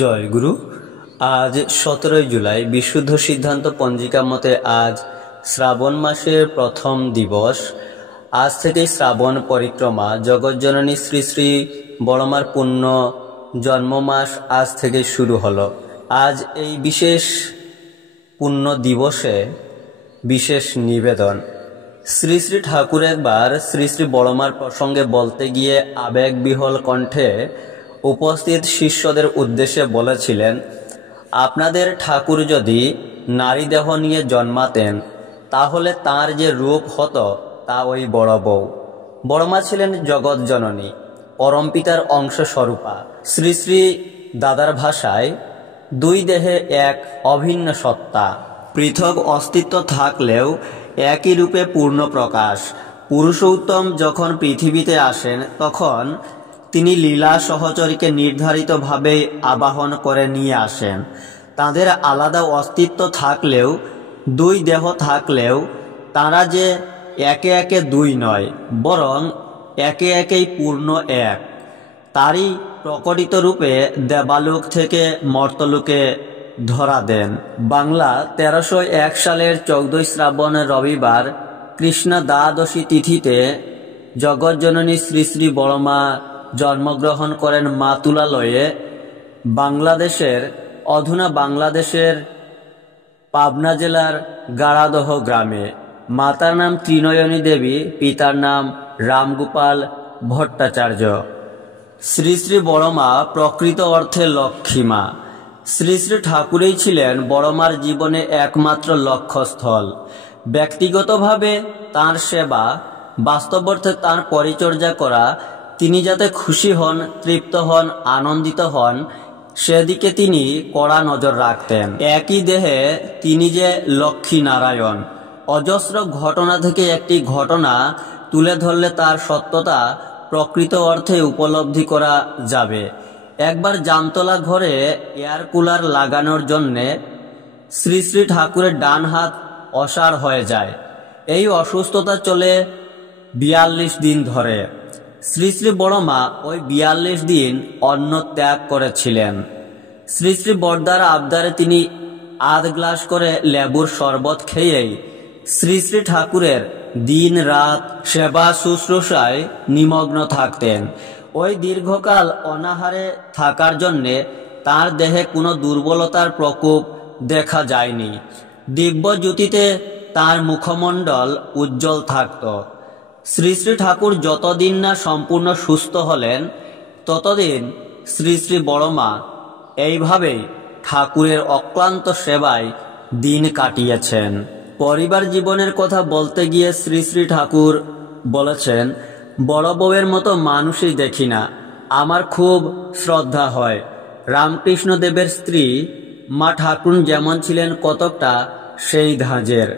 জয় গুরু। আজ 17 জুলাই বিশুদ্ধ সিদ্ধান্ত পঞ্জিকা মতে আজ শ্রাবণ মাসের প্রথম দিবস। আজ থেকে শ্রাবণ পরিক্রমা জগজ্জননী শ্রী শ্রী বড়মার পুণ্য জন্ম মাস আজ থেকে শুরু হলো। আজ এই বিশেষ পুণ্য দিবসে বিশেষ নিবেদন। শ্রী শ্রী ঠাকুর একবার শ্রী শ্রী বড়মার প্রসঙ্গে বলতে গিয়ে আবেগবিহ্বল কণ্ঠে উপস্থিত শিষ্যদের উদ্দেশ্যে বলেছিলেন, আপনাদের ঠাকুর যদি নারী দেহ নিয়ে জন্মাতেন তাহলে তার যে রূপ হতো তা ওই বড় বউ। বড়মা ছিলেন জগৎ জননী, পরমপিতার অংশ স্বরূপা। শ্রী শ্রী দাদার ভাষায় দুই দেহে এক অভিন্ন সত্তা, পৃথক অস্তিত্ব থাকলেও একই রূপে পূর্ণ প্রকাশ। পুরুষোত্তম যখন পৃথিবীতে আসেন তখন তিনি লীলা সহচরীকে নির্ধারিতভাবে আবাহন করে নিয়ে আসেন। তাদের আলাদা অস্তিত্ব থাকলেও, দুই দেহ থাকলেও তারা যে একে একে দুই নয়, বরং একে একেই পূর্ণ এক। তারই প্রকটিত রূপে দেবালোক থেকে মর্তলোকে ধরা দেন। বাংলা 1301 সালের 14 শ্রাবণ রবিবার কৃষ্ণা দ্বাদশী তিথিতে জগজ্জননী শ্রী শ্রী বড়মা জন্মগ্রহণ করেন মাতুলালয়ে, বাংলাদেশের অধুনা বাংলাদেশের পাবনা জেলার গাড়াদহ গ্রামে। মাতার নাম ত্রিনয়নী দেবী, পিতার নাম রামগোপাল ভট্টাচার্য। শ্রী শ্রী বড়মা প্রকৃত অর্থে লক্ষ্মীমা। শ্রী শ্রী ঠাকুরই ছিলেন বড়মার জীবনে একমাত্র লক্ষ্যস্থল। ব্যক্তিগতভাবে তাঁর সেবা, বাস্তব অর্থে তাঁর পরিচর্যা করা, তিনি যাতে খুশি হন, তৃপ্ত হন, আনন্দিত হন সেদিকে তিনি কড়া নজর রাখতেন। একই দেহে তিনি যে লক্ষ্মী নারায়ণ। অজস্র ঘটনা থেকে একটি ঘটনা তুলে ধরলে তার সত্যতা প্রকৃত অর্থে উপলব্ধি করা যাবে। একবার জামতলা ঘরে এয়ার কুলার লাগানোর জন্যে শ্রী শ্রী ঠাকুরের ডান হাত অসাড় হয়ে যায়। এই অসুস্থতা চলে 42 দিন ধরে। শ্রী শ্রী বড়মা ওই 42 দিন অন্ন ত্যাগ করেছিলেন। শ্রী শ্রী বড়দার আবদারে তিনি আধ গ্লাস করে লেবুর শরবত খেয়েই শ্রী শ্রী ঠাকুরের দিন রাত সেবা শুশ্রূষায় নিমগ্ন থাকতেন। ওই দীর্ঘকাল অনাহারে থাকার জন্যে তার দেহে কোনো দুর্বলতার প্রকোপ দেখা যায়নি। দিব্য জ্যোতিতে তার মুখমণ্ডল উজ্জ্বল থাকত। শ্রী শ্রী ঠাকুর যতদিন না সম্পূর্ণ সুস্থ হলেন ততদিন শ্রী শ্রী বড়মা এইভাবেই ঠাকুরের অক্লান্ত সেবায় দিন কাটিয়েছেন। পরিবার জীবনের কথা বলতে গিয়ে শ্রী শ্রী ঠাকুর বলেছেন, বড় বউয়ের মতো মানুষই দেখি না, আমার খুব শ্রদ্ধা হয়। রামকৃষ্ণ দেবের স্ত্রী মা ঠাকুর যেমন ছিলেন কতকটা সেই ধাঁজের।